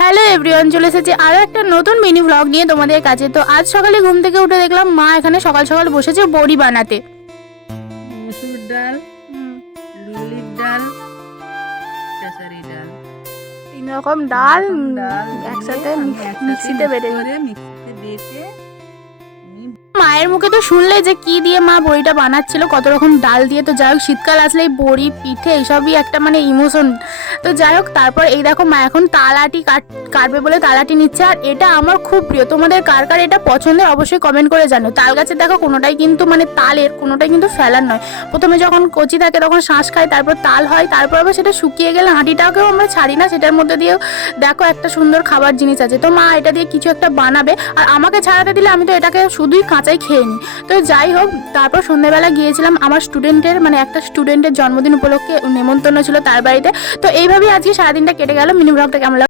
Hello everyone, চলে এসেছি আরও একটা নতুন মিনি ভ্লগ নিয়ে তোমাদের কাছে। তো আজ সকালে ঘুম থেকে উঠে দেখলাম মা এখানে সকাল সকাল বসেছে বড়ি বানাতে। মসুর ডাল, বিউলির ডাল, খেসারি ডাল, 3 রকম ডাল ডাল একসাথে একসাথে মিক্সিতে বেটে মিক্সিতে বেটে মায়ের মুখে তো শুনলে যে কি দিয়ে মা বড়িটা বানাচ্ছিল, কত রকম ডাল দিয়ে। তো যাই হোক, শীতকাল আসলেই বড়ি পিঠে এইসবই একটা মানে ইমোশন। তো যাই হোক, তারপর এই দেখো মা এখন তালাটি কাটবে বলে তালাটি নিচ্ছে। আর এটা আমার খুব প্রিয়, তোমাদের কার কার এটা পছন্দের অবশ্যই কমেন্ট করে জানো। তাল গাছের দেখো কোনোটাই কিন্তু মানে তালের কোনোটাই কিন্তু ফেলার নয়। প্রথমে যখন কচি থাকে তখন শ্বাস খায়, তারপর তাল হয়, তারপর আবার সেটা শুকিয়ে গেলে হাঁটিটাকেও আমরা ছাড়ি না, সেটার মধ্যে দিয়েও দেখো একটা সুন্দর খাবার জিনিস আছে। তো মা এটা দিয়ে কিছু একটা বানাবে, আর আমাকে ছাড়াতে দিলে আমি তো এটাকে শুধুই কাঁচাই খেয়ে নিই। তো যাই হোক, তারপর সন্ধ্যেবেলা গিয়েছিলাম আমার স্টুডেন্টের মানে একটা স্টুডেন্টের জন্মদিন উপলক্ষে নেমন্তন্ন ছিল তার বাড়িতে। তো এইভাবেই আজকে সারাদিনটা কেটে গেল। মিনি ব্লগটা কেমন লাগলো?